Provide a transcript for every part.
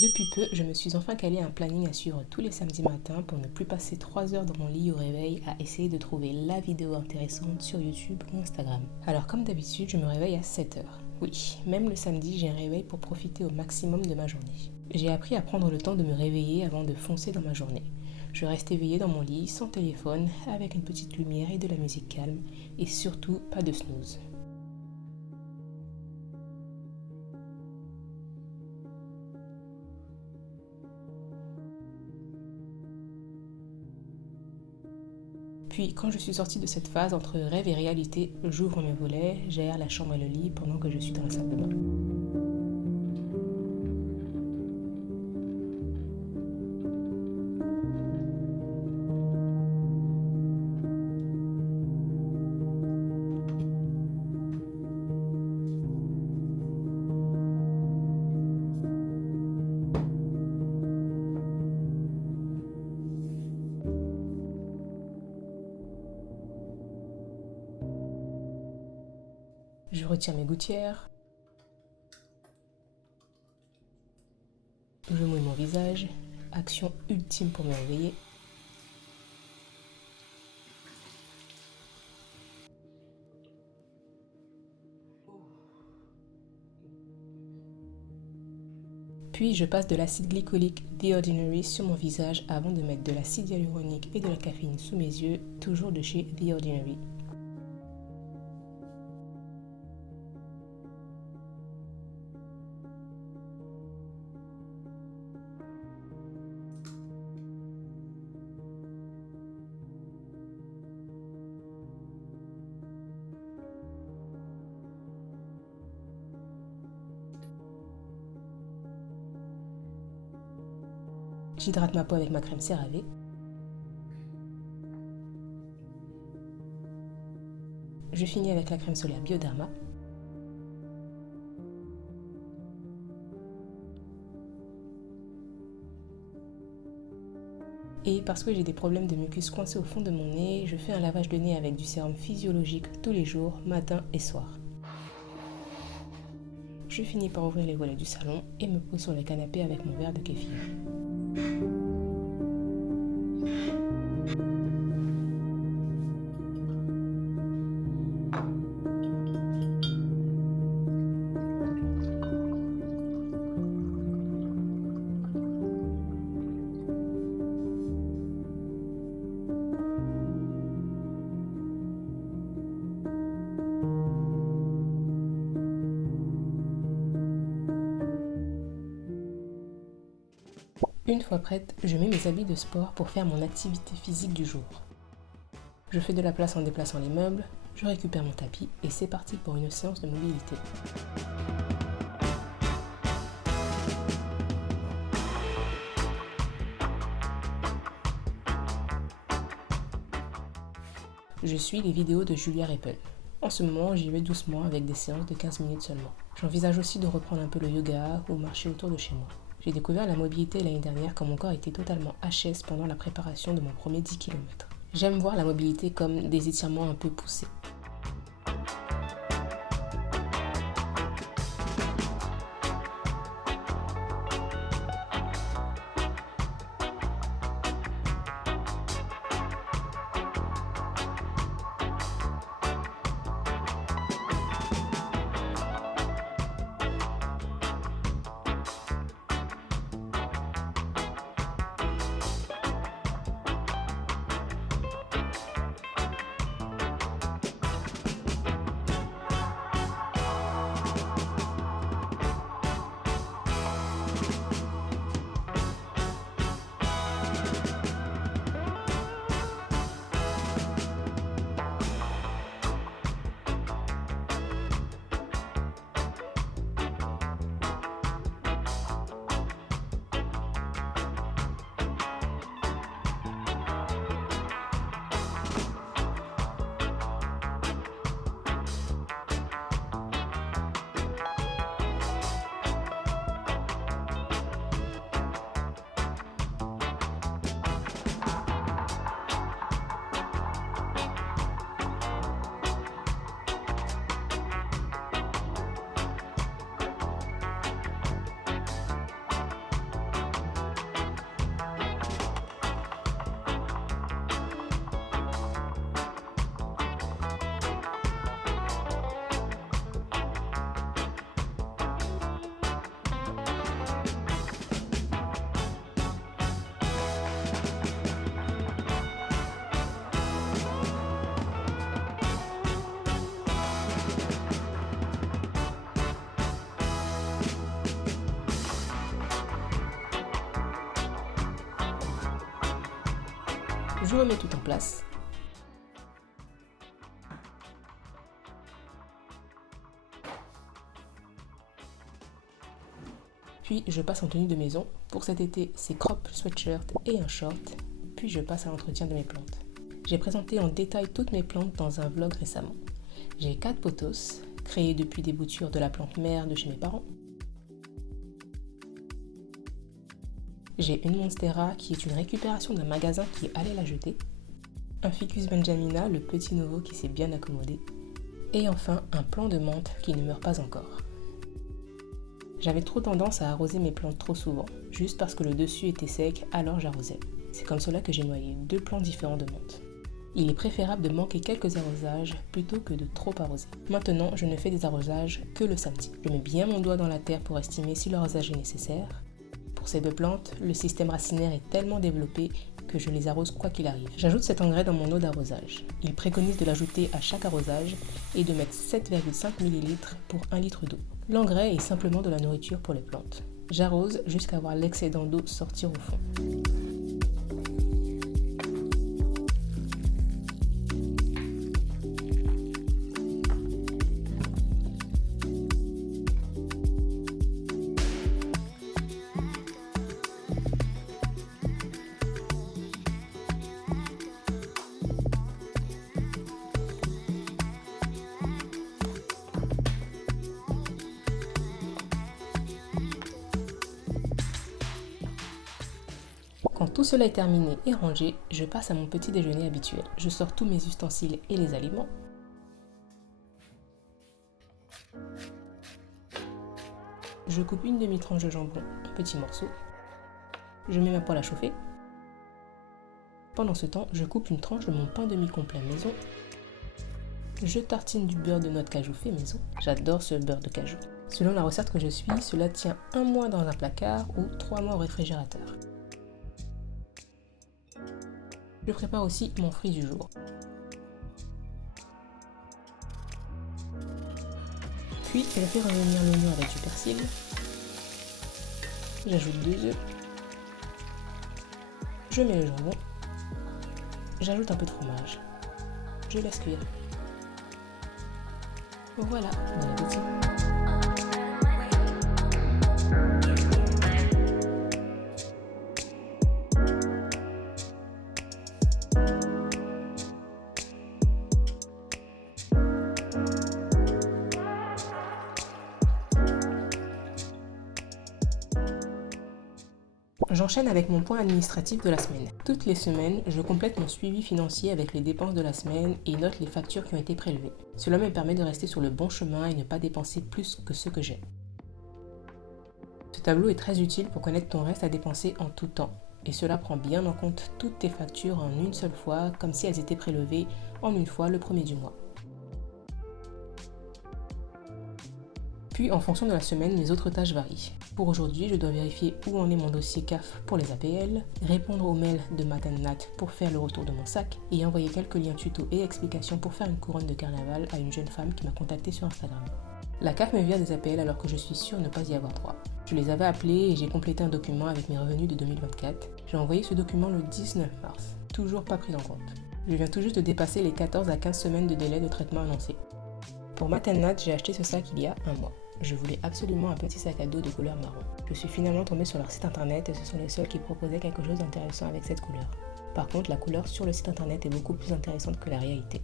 Depuis peu, je me suis enfin calé un planning à suivre tous les samedis matins pour ne plus passer 3 heures dans mon lit au réveil à essayer de trouver la vidéo intéressante sur YouTube ou Instagram. Alors comme d'habitude, je me réveille à 7 heures. Oui, même le samedi, j'ai un réveil pour profiter au maximum de ma journée. J'ai appris à prendre le temps de me réveiller avant de foncer dans ma journée. Je reste éveillée dans mon lit, sans téléphone, avec une petite lumière et de la musique calme, et surtout pas de snooze. Puis, quand je suis sortie de cette phase entre rêve et réalité, j'ouvre mes volets, j'aère la chambre et le lit pendant que je suis dans la salle de bain. Je retire mes gouttières, je mouille mon visage, action ultime pour me réveiller. Puis je passe de l'acide glycolique The Ordinary sur mon visage avant de mettre de l'acide hyaluronique et de la caféine sous mes yeux, toujours de chez The Ordinary. J'hydrate ma peau avec ma crème CeraVe. Je finis avec la crème solaire Bioderma. Et parce que j'ai des problèmes de mucus coincés au fond de mon nez, je fais un lavage de nez avec du sérum physiologique tous les jours, matin et soir. Je finis par ouvrir les volets du salon et me pose sur le canapé avec mon verre de kéfir. Une fois prête, je mets mes habits de sport pour faire mon activité physique du jour. Je fais de la place en déplaçant les meubles, je récupère mon tapis et c'est parti pour une séance de mobilité. Je suis les vidéos de Julia Rappel. En ce moment, j'y vais doucement avec des séances de 15 minutes seulement. J'envisage aussi de reprendre un peu le yoga ou marcher autour de chez moi. J'ai découvert la mobilité l'année dernière quand mon corps était totalement HS pendant la préparation de mon premier 10 km. J'aime voir la mobilité comme des étirements un peu poussés. Je remets tout en place. Puis je passe en tenue de maison. Pour cet été, c'est crop, sweatshirt et un short. Puis je passe à l'entretien de mes plantes. J'ai présenté en détail toutes mes plantes dans un vlog récemment. J'ai 4 pothos, créés depuis des boutures de la plante mère de chez mes parents. J'ai une monstera qui est une récupération d'un magasin qui allait la jeter. Un ficus benjamina, le petit nouveau qui s'est bien accommodé. Et enfin, un plant de menthe qui ne meurt pas encore. J'avais trop tendance à arroser mes plantes trop souvent, juste parce que le dessus était sec, alors j'arrosais. C'est comme cela que j'ai noyé 2 plants différents de menthe. Il est préférable de manquer quelques arrosages plutôt que de trop arroser. Maintenant, je ne fais des arrosages que le samedi. Je mets bien mon doigt dans la terre pour estimer si l'arrosage est nécessaire. Pour ces 2 plantes, le système racinaire est tellement développé que je les arrose quoi qu'il arrive. J'ajoute cet engrais dans mon eau d'arrosage. Il préconise de l'ajouter à chaque arrosage et de mettre 7,5 ml pour 1 litre d'eau. L'engrais est simplement de la nourriture pour les plantes. J'arrose jusqu'à voir l'excédent d'eau sortir au fond. Quand tout cela est terminé et rangé, je passe à mon petit déjeuner habituel. Je sors tous mes ustensiles et les aliments. Je coupe une demi-tranche de jambon en petits morceaux. Je mets ma poêle à chauffer. Pendant ce temps, je coupe une tranche de mon pain demi-complet maison. Je tartine du beurre de noix de cajou fait maison. J'adore ce beurre de cajou. Selon la recette que je suis, cela tient 1 mois dans un placard ou 3 mois au réfrigérateur. Je prépare aussi mon fruit du jour. Puis je fais revenir l'oignon avec du persil. J'ajoute 2 œufs. Je mets le jambon. J'ajoute un peu de fromage. Je laisse cuire. Voilà, bon appétit. J'enchaîne avec mon point administratif de la semaine. Toutes les semaines, je complète mon suivi financier avec les dépenses de la semaine et note les factures qui ont été prélevées. Cela me permet de rester sur le bon chemin et ne pas dépenser plus que ce que j'ai. Ce tableau est très utile pour connaître ton reste à dépenser en tout temps. Et cela prend bien en compte toutes tes factures en une seule fois, comme si elles étaient prélevées en une fois le premier du mois. Puis, en fonction de la semaine, mes autres tâches varient. Pour aujourd'hui, je dois vérifier où en est mon dossier CAF pour les APL, répondre aux mails de Maternat pour faire le retour de mon sac et envoyer quelques liens tuto et explications pour faire une couronne de carnaval à une jeune femme qui m'a contactée sur Instagram. La CAF me vient des APL alors que je suis sûre ne pas y avoir droit. Je les avais appelés et j'ai complété un document avec mes revenus de 2024. J'ai envoyé ce document le 19 mars, toujours pas pris en compte. Je viens tout juste de dépasser les 14 à 15 semaines de délai de traitement annoncé. Pour Maternat, j'ai acheté ce sac il y a 1 mois. Je voulais absolument un petit sac à dos de couleur marron. Je suis finalement tombée sur leur site internet et ce sont les seuls qui proposaient quelque chose d'intéressant avec cette couleur. Par contre, la couleur sur le site internet est beaucoup plus intéressante que la réalité.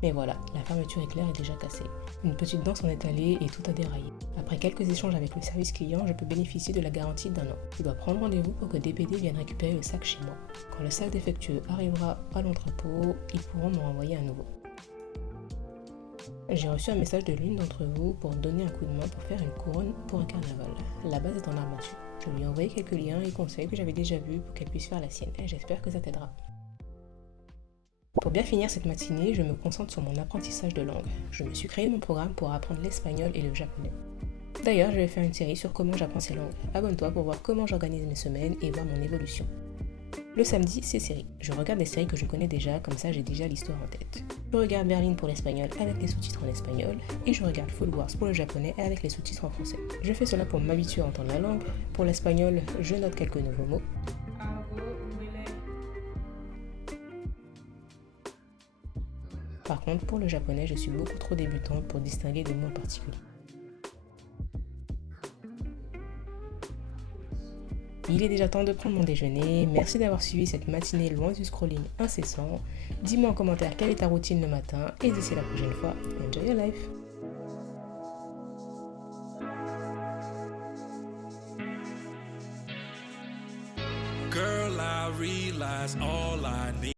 Mais voilà, la fermeture éclair est déjà cassée. Une petite dent s'en est allée et tout a déraillé. Après quelques échanges avec le service client, je peux bénéficier de la garantie d'1 an. Je dois prendre rendez-vous pour que DPD vienne récupérer le sac chez moi. Quand le sac défectueux arrivera à l'entrepôt, ils pourront m'en envoyer un nouveau. J'ai reçu un message de l'une d'entre vous pour donner un coup de main pour faire une couronne pour un carnaval. La base est en armature. Je lui ai envoyé quelques liens et conseils que j'avais déjà vus pour qu'elle puisse faire la sienne et j'espère que ça t'aidera. Pour bien finir cette matinée, je me concentre sur mon apprentissage de langue. Je me suis créé mon programme pour apprendre l'espagnol et le japonais. D'ailleurs, je vais faire une série sur comment j'apprends ces langues. Abonne-toi pour voir comment j'organise mes semaines et voir mon évolution. Le samedi, c'est série. Je regarde des séries que je connais déjà, comme ça j'ai déjà l'histoire en tête. Je regarde Berlin pour l'espagnol avec les sous-titres en espagnol et je regarde Full Wars pour le japonais avec les sous-titres en français. Je fais cela pour m'habituer à entendre la langue. Pour l'espagnol, je note quelques nouveaux mots. Par contre, pour le japonais, je suis beaucoup trop débutante pour distinguer des mots en particulier. Il est déjà temps de prendre mon déjeuner. Merci d'avoir suivi cette matinée loin du scrolling incessant. Dis-moi en commentaire quelle est ta routine le matin et d'ici la prochaine fois, enjoy your life! Girl, I realize all I need